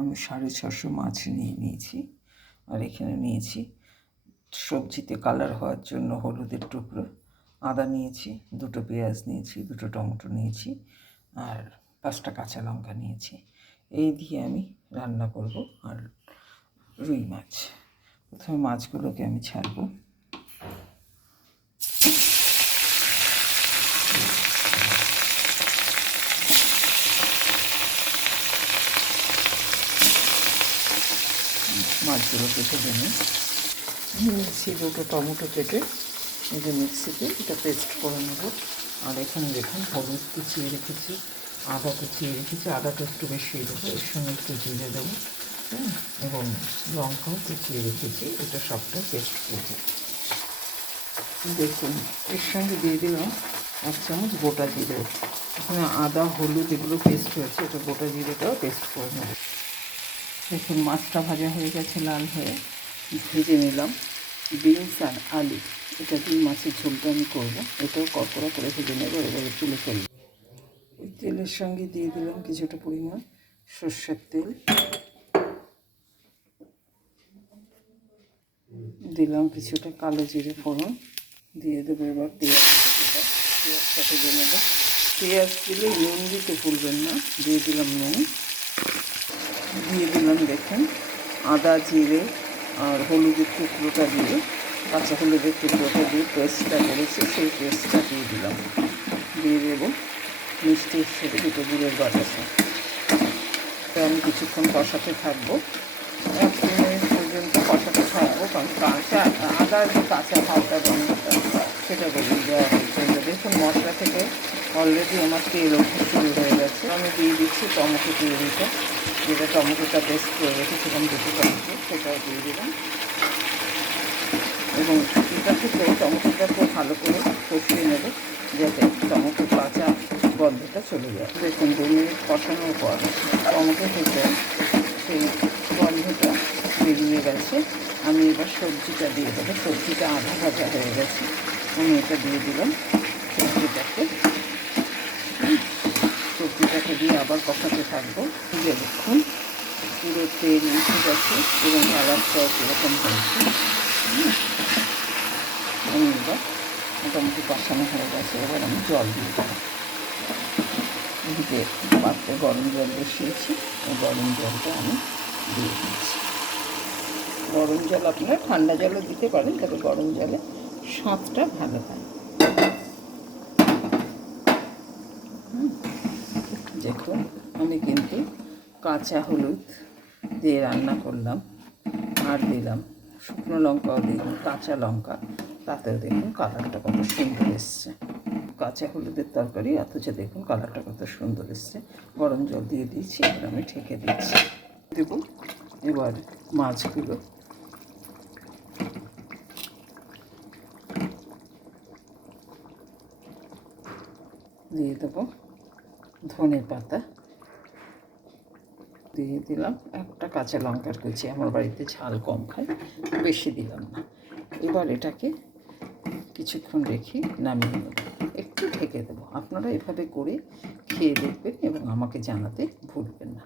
আমি 650 মাছ নিয়ে নিয়েছি। আর এখানে নিয়েছি সবজিতে কালার হওয়ার জন্য হলুদের টুকরো, আদা নিয়েছি, 2টো পেঁয়াজ নিয়েছি, 2টো টমেটো নিয়েছি, আর 5টা কাঁচা লঙ্কা নিয়েছি। এই দিয়ে আমি রান্না করব। আর রুই মাছ, প্রথমে মাছগুলোকে আমি ছাড়বো। মাছগুলো কেটে দেবেন। মিক্সি 2টো টমেটো কেটে এই যে মিক্সিতে এটা পেস্ট করে নেব। আর এখানে দেখুন হলুদ কুচিয়ে রেখেছি, আদা কুচিয়ে রেখেছি, আদাটা একটু বেশি দেবো, এর সঙ্গে একটু জিরে দেবো, এবং লঙ্কাও কুচিয়ে রেখেছি, এটা সবটা পেস্ট করবো। দেখুন এর সঙ্গে দিয়ে দিলাম 1 চামচ গোটা জিরে। এখানে আদা হলুদ এগুলো পেস্ট হয়েছে, এটা গোটা জিরেটাও পেস্ট করে নেব। দেখুন মাছটা ভাজা হয়ে গেছে, লাল হয়ে। ভেজে নিলাম বিনস আর আলু, এটা দিয়ে মাছের ঝোলটা আমি করবো। এটাও কড়কড়া করে ভেজে নেব, এবারে তুলে ফেলব। ওই তেলের সঙ্গে দিয়ে দিলাম কিছুটা পরিমাণ সর্ষের তেল, দিলাম কিছুটা কালো জিরে ফোড়ন, দিয়ে দেবো এবার পেঁয়াজটা ভেজে নেব। পেঁয়াজ দিলে নুন দিতে ভুলবেন না, দিয়ে দিলাম নুন, দিয়ে দিলাম দেখুন আদা জিরে আর হলুদের টুকরোটা দিয়ে, কাঁচা হলুদের টুকরোটা দিয়ে পেস্টটা করেছি, সেই পেস্টটা দিয়ে দিলাম। দিয়ে দেবো মিষ্টির সাথে 2টো গুঁড়োর বাতাসা। তো আমি কিছুক্ষণ কষাতে থাকবো, 1 মিনিট পর্যন্ত কষাতে থাকবো, কারণ কাঁচা আদার যে কাঁচা ভাবটা গন্ধটা সেটা বেরিয়ে দেওয়া হয়েছে। দেখুন মশলা থেকে অলরেডি আমার তেল ওঠা শুরু হয়ে গেছে। আমি দিয়ে দিচ্ছি টমেটো পিউরিটা, যেটা টমেটোটা পেস্ট করে রেখেছিলাম 2টো টমেটো, সেটাও দিয়ে দিলাম। এবং এটা থেকে টমেটোটা খুব ভালো করে কষিয়ে নেব, যাতে টমেটোর কাঁচা গন্ধটা চলে যায়। দেখুন 2 মিনিট কষানোর পর টমেটো থেকে সেই গন্ধটা বেরিয়ে গেছে। আমি এবার সবজিটা দিয়ে দেবো। সবজিটা আধা ভাজা হয়ে গেছে, আমি এটা দিয়ে দিলাম। সবজিটাকে দিয়ে আবার কষাতে থাকবো। দেখুন পুরো তেল উঠে গেছে এবং কালারটাও কীরকম হয়েছে। আমি এবার মোটামুটি কষানো হয়ে গেছে, এবার আমি জল দিয়ে দেবো। এদিকে পাত্রে গরম জল বসিয়েছি, এই গরম জলটা আমি দিয়ে দিচ্ছি। গরম জল আপনারা ঠান্ডা জলও দিতে পারেন, তবে গরম জলে স্বাদটা ভালো হয়। দেখুন আমি কিন্তু কাঁচা হলুদ দিয়ে রান্না করলাম, আর দিলাম শুকনো লঙ্কাও দিলাম, কাঁচা লঙ্কা, তাতেও দেখুন কালারটা কত সুন্দর এসছে। কাঁচা হলুদের তরকারি, অথচ দেখুন কালারটা কত সুন্দর এসছে। গরম জল দিয়ে দিয়েছি, এবার আমি ঢেকে দিচ্ছি। দেব এবার মাছগুলো, দিয়ে দেবো ধনে পাতা, দিয়ে দিলাম 1টা কাঁচা লঙ্কার কুচি, আমার বাড়িতে ঝাল কম খায়, বেশি দিলাম না। এবার এটাকে কিছুক্ষণ রেখে নামিয়ে নেব, একটু ঢেকে দেবো। আপনারা এভাবে করে খেয়ে দেখবেন এবং আমাকে জানাতে ভুলবেন না।